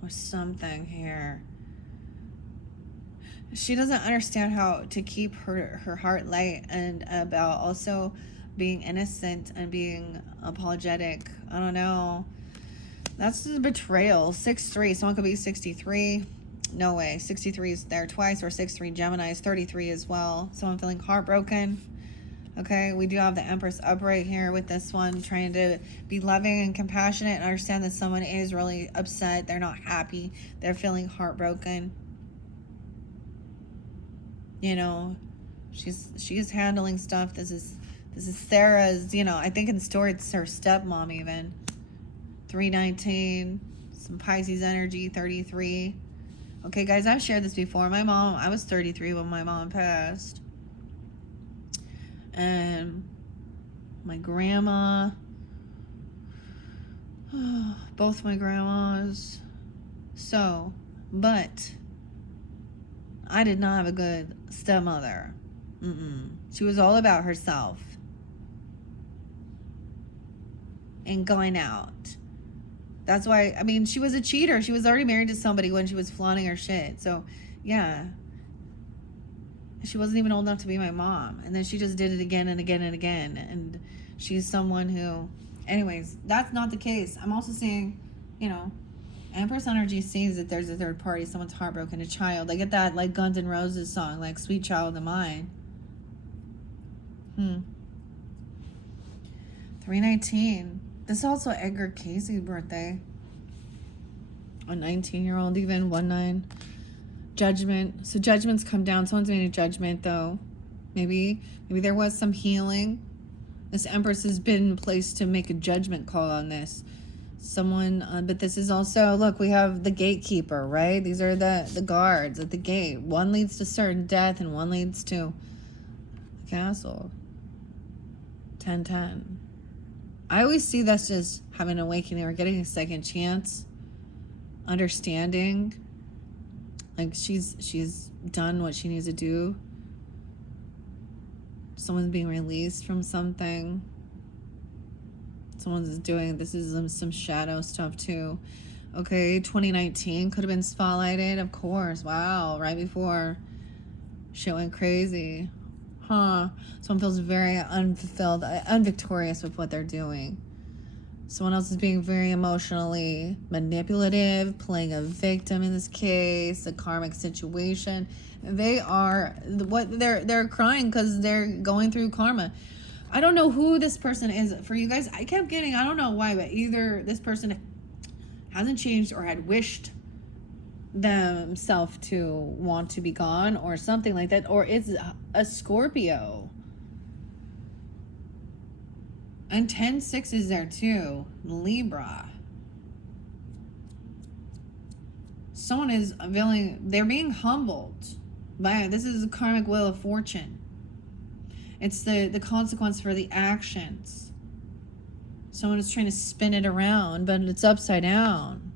or something here. She doesn't understand how to keep her heart light, and about also being innocent and being apologetic. I don't know. That's the betrayal. 6-3. Someone could be 63. No way. 63 is there twice, or 6-3 Gemini is 33 as well. Someone feeling heartbroken. Okay, we do have the Empress upright here with this one, trying to be loving and compassionate and understand that someone is really upset. They're not happy. They're feeling heartbroken. She is handling stuff. This is Sarah's, I think in the story it's her stepmom even. 319, some Pisces energy, 33. Okay, guys, I've shared this before. I was 33 when my mom passed. And my grandma, Both my grandmas. So, but I did not have a good stepmother. She was all about herself and going out. That's why, I mean, she was a cheater. She was already married to somebody when she was flaunting her shit. So, yeah. She wasn't even old enough to be my mom. And then she just did it again and again and again. And she's someone who... Anyways, that's not the case. I'm also saying, you know, Empress energy sees that there's a third party. Someone's heartbroken, a child. I get that, like, Guns N' Roses song, like, Sweet Child of Mine. 319. This is also Edgar Casey's birthday. A 19-year-old even. 1-9. Judgment. So judgments come down. Someone's made a judgment, though. Maybe there was some healing. This Empress has been placed to make a judgment call on this. Someone, but this is also, look, we have the gatekeeper, right? These are the guards at the gate. One leads to certain death and one leads to the castle. 10-10. I always see this as having an awakening or getting a second chance. Understanding. Like she's done what she needs to do. Someone's being released from something. Someone's doing, this is some shadow stuff too. Okay, 2019 could have been spotlighted, of course. Wow, right before shit went crazy. Someone feels very unfulfilled, unvictorious with what they're doing. Someone else is being very emotionally manipulative, playing a victim in this case, a karmic situation. They're crying because they're going through karma. I don't know who this person is for you guys. I kept getting, I don't know why, but either this person hasn't changed or had wished themselves to want to be gone or something like that, or it's a Scorpio. And 10-6 is there too. Libra. Someone is feeling, they're being humbled by, this is a karmic wheel of fortune. It's the consequence for the actions. Someone is trying to spin it around, but it's upside down.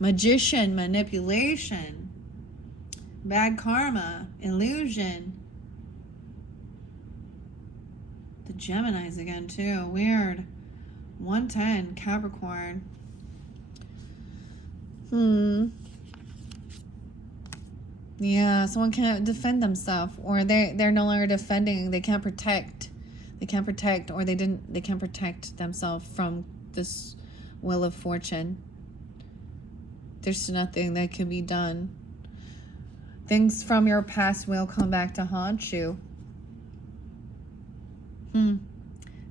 Magician, manipulation, bad karma, illusion. The Geminis again too. Weird. 110, Capricorn. Yeah, someone can't defend themselves, or they're no longer defending. They can't protect, or they can't protect themselves from this wheel of fortune. There's nothing that can be done. Things from your past will come back to haunt you.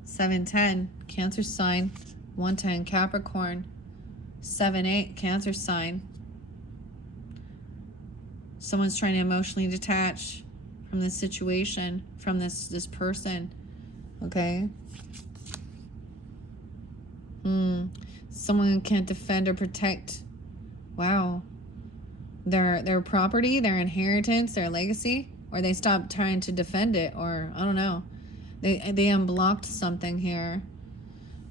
7-10, Cancer sign. 1-10, Capricorn. 7-8, Cancer sign. Someone's trying to emotionally detach from this situation, from this person. Okay? Someone can't defend or protect. Wow. Their property, their inheritance, their legacy, or they stop trying to defend it, or I don't know. They unblocked something here.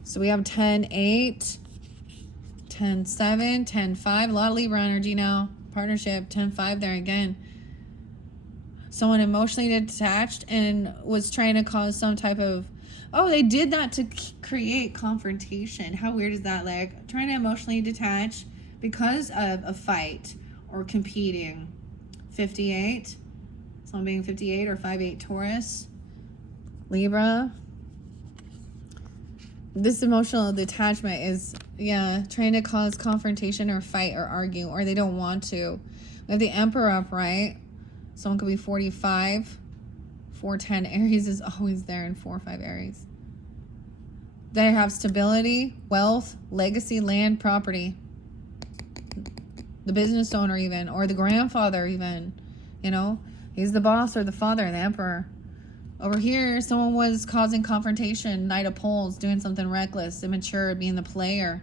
So we have 10-8, 10-7, 10-5. A lot of Libra energy now. Partnership, 10-5 there again. Someone emotionally detached and was trying to cause some type of... Oh, they did that to create confrontation. How weird is that? Like, trying to emotionally detach because of a fight or competing. 58. Someone being 58 or 5-8 Taurus. Libra. This emotional detachment is, trying to cause confrontation or fight or argue, or they don't want to. We have the Emperor upright. Someone could be 45. 4-10 Aries is always there in 4-5 Aries. They have stability, wealth, legacy, land, property. The business owner even, or the grandfather even. He's the boss or the father, the Emperor. Over here, someone was causing confrontation, Knight of Poles, doing something reckless, immature, being the player,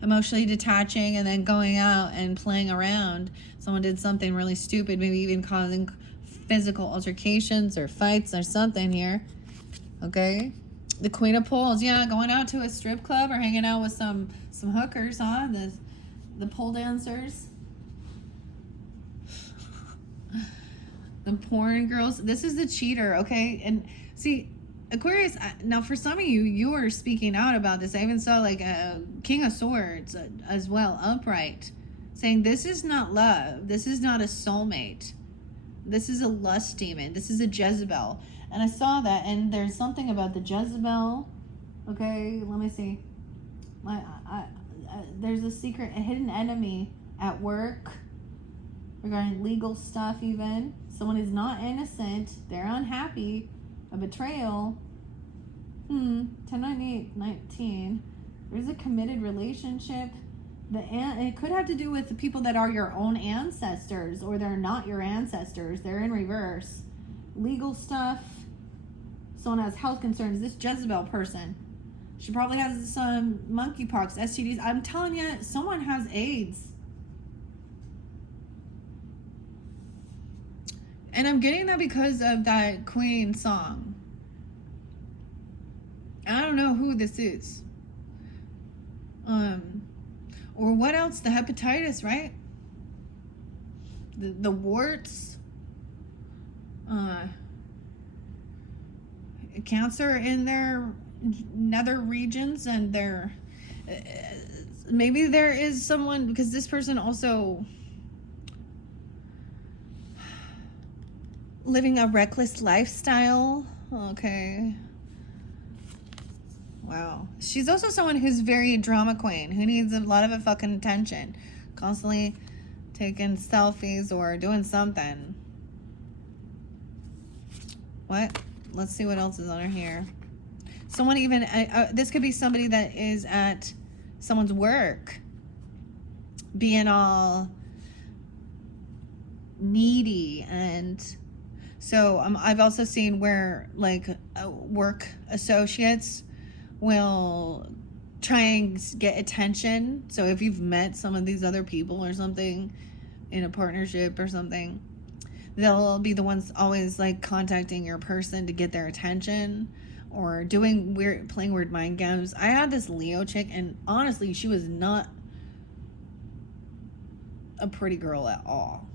emotionally detaching, and then going out and playing around. Someone did something really stupid, maybe even causing physical altercations or fights or something here. Okay? The Queen of Poles, yeah, going out to a strip club or hanging out with some hookers, huh? The pole dancers. The porn girls. This is the cheater, okay? And see, Aquarius, now for some of you, you are speaking out about this. I even saw like a King of Swords as well, upright, saying this is not love. This is not a soulmate. This is a lust demon. This is a Jezebel. And I saw that, and there's something about the Jezebel. Okay, let me see. There's a hidden enemy at work regarding legal stuff even. Someone is not innocent. They're unhappy. A betrayal. 10-9-8-19. There's a committed relationship. It could have to do with the people that are your own ancestors, or they're not your ancestors. They're in reverse. Legal stuff. Someone has health concerns. This Jezebel person, she probably has some monkeypox, STDs. I'm telling you, someone has AIDS. And I'm getting that because of that Queen song. I don't know who this is. Or what else? The hepatitis, right? The warts. Cancer in their nether regions, and their maybe there is someone, because this person also living a reckless lifestyle. Okay. Wow. She's also someone who's very drama queen, who needs a lot of fucking attention, constantly taking selfies or doing something. What? Let's see what else is on her here. Someone even, this could be somebody that is at someone's work, being all needy. And so I've also seen where like work associates will try and get attention. So if you've met some of these other people or something in a partnership or something, they'll be the ones always like contacting your person to get their attention, or playing weird mind games. I had this Leo chick, and honestly, she was not a pretty girl at all.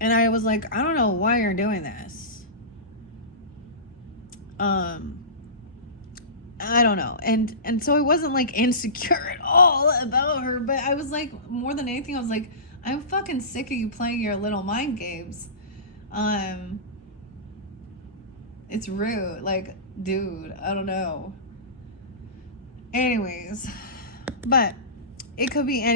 And I was like, I don't know why you're doing this. I don't know. And so I wasn't like insecure at all about her, but I was like, more than anything, I was like, I'm fucking sick of you playing your little mind games. It's rude. Like, dude, I don't know. Anyways, but it could be any